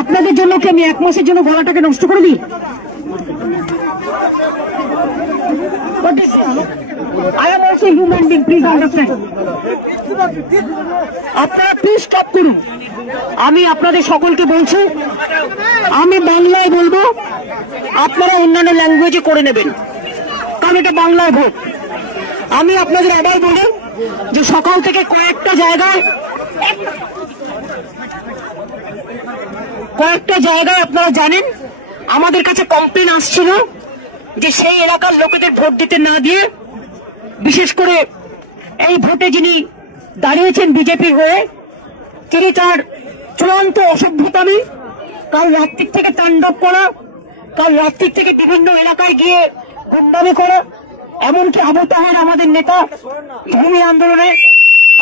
আপনাদের জন্য কি আমি 1 মাসের জন্য গলাটাকে নষ্ট করে দিই? I am also a human being, please understand. আপনারা প্লিজ স্টপ করুন। আমি আপনাদের সকলকে বলছি, আমি বাংলায় বলবো, আপনারা অন্যান্য ল্যাঙ্গুয়েজে করে নেবেন, কারণ এটা বাংলায় ভোট। আমি আপনাদের আবার বলি যে সকাল থেকে কয়েকটা জায়গায় আপনারা জানেন আমাদের কাছে কমপ্লেন আসছিল যে সেই এলাকার লোকেদের ভোট দিতে না দিয়ে, বিশেষ করে এই ভোটে যিনি দাঁড়িয়েছেন বিজেপি হয়ে, তিনি তার চূড়ান্ত অসভ্যতামি, কাল রাত্রির থেকে তাণ্ডব করা, কাল রাত্রির থেকে বিভিন্ন এলাকায় গিয়ে গুন্ডামি করা, এমনকি আবু তাহের আমাদের নেতা ভূমি আন্দোলনে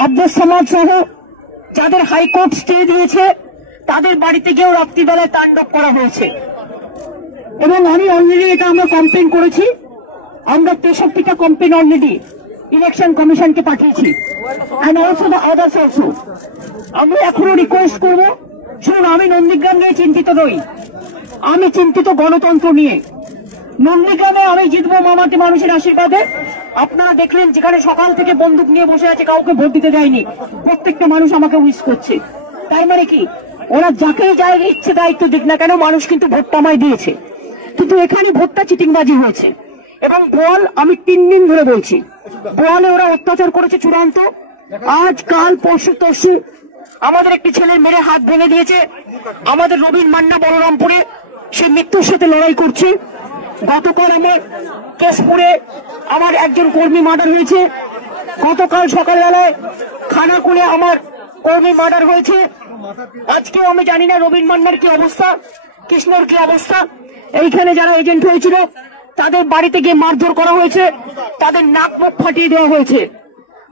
আব্দুস সামাদ সহ যাদের হাইকোর্ট স্টে দিয়েছে তাদের বাড়িতে গিয়েও রাত্রিবেলায় তাণ্ডব করা হয়েছে। এবং আমি অলরেডি এটা আমরা কমপ্লেন করেছি, আমরা 63টা কমপ্লেন অলরেডি ইলেকশন কমিশনকে পাঠিয়েছি, and also the others also. আমরা এখনো রিকোয়েস্ট করবো, শুনুন, আমি নন্দীগ্রাম নিয়ে চিন্তিত নই, আমি চিন্তিত গণতন্ত্র নিয়ে। নন্দীগ্রামে আমি জিতবো মামাটি মানুষের আশীর্বাদে। আপনারা দেখলেন যেখানে সকাল থেকে বন্দুক নিয়ে বসে আছে, কাউকে ভোট দিতে দেয়নি, প্রত্যেকটা মানুষ আমাকে উইশ করছে। তাই মানে কি, ওরা যাকেই জায়গা ইচ্ছে দায়িত্ব দিক না কেন, মানুষ কিন্তু ভোটটা আমায় দিয়েছে। কিন্তু এখানে ভোটটা চিটিংবাজি হয়েছে। এবং বোয়াল, আমি 3 দিন ধরে বলছি, বোয়ালে ওরা অত্যাচার করেছে চূড়ান্ত। আজ কাল পরশু তরশু আমাদের একটি ছেলে মেরে হাত ভেঙে দিয়েছে। আমাদের রবীন মান্না বলরামপুরে সে মৃত্যুর সাথে লড়াই করছে। গতকাল আমার কেশপুরে আমার একজন কর্মী মার্ডার হয়েছে। গতকাল সকালবেলায় খানাকুলে আমার কর্মী মার্ডার হয়েছে। আজকেও আমি জানি না রবীন মান্নার কি অবস্থা, কৃষ্ণর কি অবস্থা। এইখানে যারা এজেন্ট হয়েছিল তাদের বাড়িতে গিয়ে মারধর করা হয়েছে, তাদের নাক মুখ ফাটিয়ে দেওয়া হয়েছে।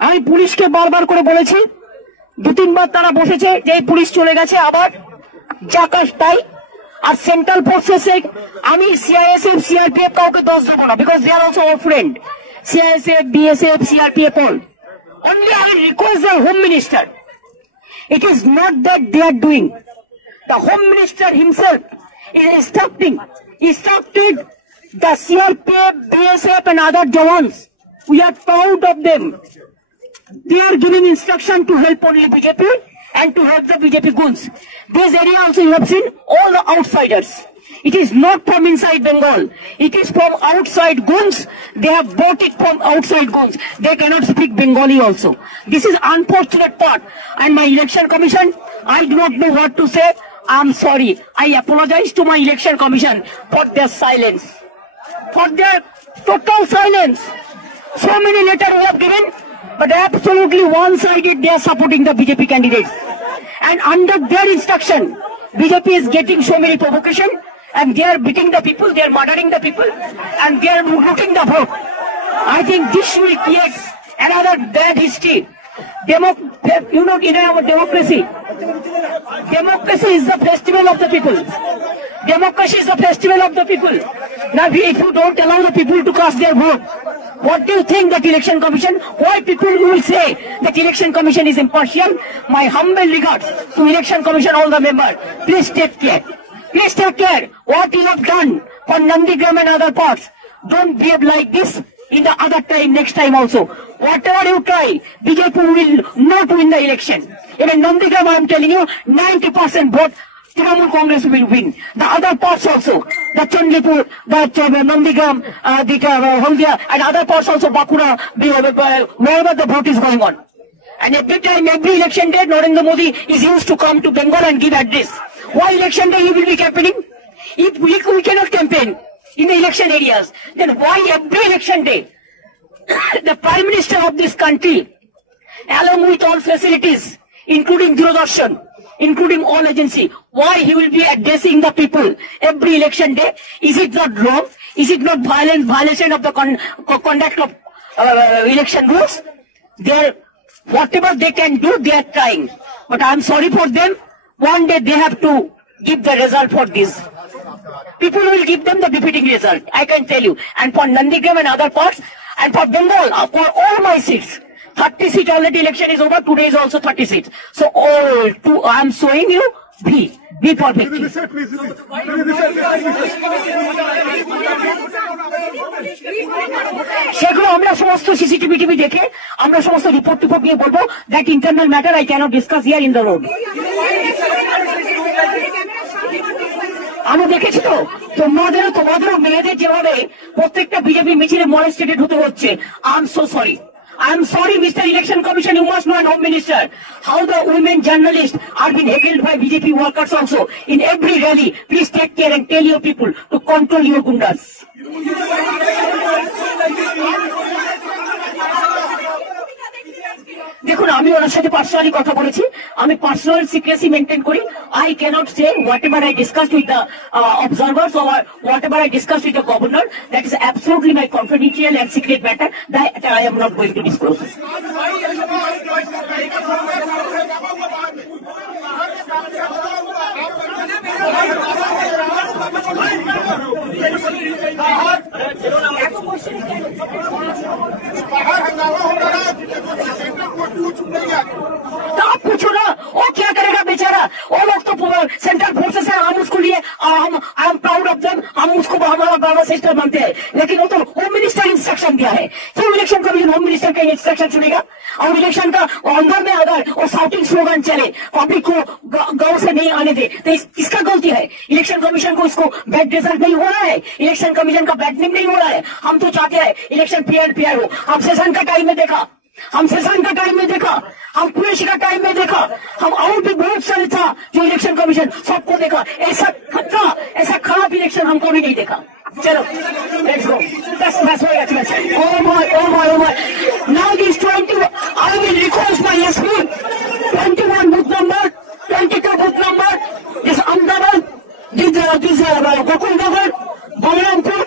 আমি পুলিশকে বারবার করে বলেছি, 2-3 বার তারা বসেছে যে পুলিশ চলে গেছে, আবার জাকাশ তাই। আর সেন্ট্রাল ফোর্সেসে আমি সিআইএসএফ সিআরপিএফ কাউকে দোষ দেবো না, because they are also our friend, CISF BSF CRPF all. Only I request the Home Minister, it is not that they are doing. The Home Minister himself is instructed the CRPF, BSF and other Jawans. We are proud of them. They are giving instruction to help only BJP and to help the BJP goons. This area also you have seen all the outsiders. It is not from inside Bengal. It is from outside goons. They have bought it from outside goons. They cannot speak Bengali also. This is unfortunate part. And my election commission, I do not know what to say. I'm sorry. I apologize to my election commission for their silence. For their total silence. So many letters we have given, but absolutely one-sided they are supporting the BJP candidates. And under their instruction, BJP is getting so many provocation, and they are beating the people, they are murdering the people, and they are looting the vote. I think this will create another bad history. You know, in our democracy is the festival of the people. Democracy is the festival of the people. Now, if you don't allow the people to cast their vote, what do you think that election commission? Why people will say that election commission is impartial? My humble regards to election commission, all the members. Please take care. Please take care. What you have done for Nandigram and other parts, don't behave like this in the other time, next time also. Whatever you try, BJP will not win the election. Even Nandigram, I am telling you, 90% vote, Trinamool Congress will win. The other parts also, the Chandipur, the Nandigram, the Haldia, and other parts also, Bakura, wherever the vote is going on. And every time, every election day, Narendra Modi is used to come to Bengal and give address. Why election day he will be campaigning? If we cannot campaign in the election areas, then why every election day the Prime Minister of this country, along with all facilities, including Doordarshan, including all agency, why he will be addressing the people every election day? Is it not wrong? Is it not violation of the conduct of election rules? Whatever they can do, they are trying. But I am sorry for them. One day they have to give the result for this. People will give them the defeating result, I can tell you. And for Nandigram and other parts, and for Bengal, for all my seats, 30 seats already election is over, today is also 30 seats. So I am showing you V V for victory. সেগুলো আমরা সমস্ত CCTV TV দেখে আমরা সমস্ত report টিপোর্ট নিয়ে বলবো that internal matter I cannot discuss here in the road. আমি দেখেছি তো তোমাদেরও মেয়েদের যেভাবে প্রত্যেকটা বিজেপি মিছিলে মলেস্টেড হতে হচ্ছে। I am so sorry, I am sorry, Mr. Election Commission, you must know, and Home Minister, how the women journalists are being heckled by BJP workers also in every rally. Please take care and tell your people to control your gundas. দেখুন, আমি ওনার সাথে personally কথা বলেছি, আমি personal secrecy maintain করি। I cannot say whatever I discussed with the observers or whatever I discussed with the governor. That is absolutely my confidential and secret matter that I am not going to disclose. तो आप पूछो ना, वो क्या करेगा बेचारा? वो लोग तो सेंट्रल फोर्सेस है, हम उसको लिए I am proud of them, हम उसको हमारा बाबा सिस्टर मानते हैं, लेकिन वो तो होम मिनिस्टर इंस्ट्रक्शन दिया है। क्यों इलेक्शन कमीशन होम मिनिस्टर का इंस्ट्रक्शन सुनेगा? और इलेक्शन का अंदर में अगर वो साउटिंग स्लोगन चले, पब्लिक को गांव से नहीं आने दे, तो इसका गलती है। इलेक्शन कमीशन को इसको बैड रिजल्ट नहीं हो रहा है, इलेक्शन कमीशन का बैड नेम नहीं हो रहा है। हम तो चाहते हैं इलेक्शन फेयर हो। हम सेशन का टाइम में देखा, हम पुलिस का टाइम में देखा, हम और भी बहुत सारे था जो इलेक्शन कमीशन सबको देखा। ऐसा खराब इलेक्शन हमको भी नहीं देखा। चलो लेट्स गो, बस oh my now this 20 I will request my SP 21 booth number, 22 booth number, this Ahmedabad, this Gokul Balrampur,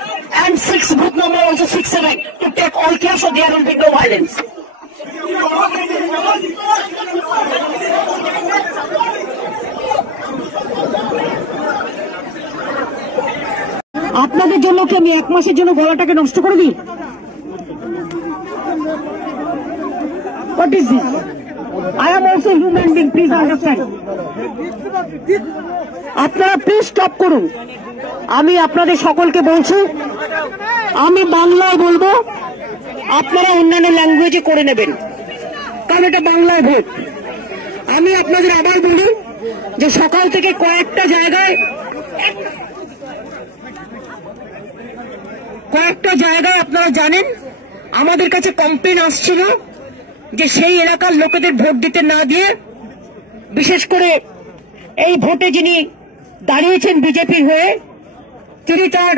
and 6 booth number also 6-7 to take all care so there will be no violence. আপনাদের জন্য কি আমি 1 মাসের জন্য গলাটাকে নষ্ট করে দিই? What is this? I am also human being, please understand. আপনারা প্লিজ স্টপ করুন। আমি আপনাদের সকলকে বলছি, আমি বাংলায় বলবো, আপনারা অন্যান্য ল্যাঙ্গুয়েজে করে নেবেন, কারণ এটা বাংলায় ভোট। আমি আপনাদের আবার বলি যে সকাল থেকে কয়েকটা জায়গায় আপনারা জানেন আমাদের কাছে কমপ্লেন আসছিল যে সেই এলাকার লোকেদের ভোট দিতে না দিয়ে, বিশেষ করে এই ভোটে যিনি দাঁড়িয়েছেন বিজেপির হয়ে, তিনি তার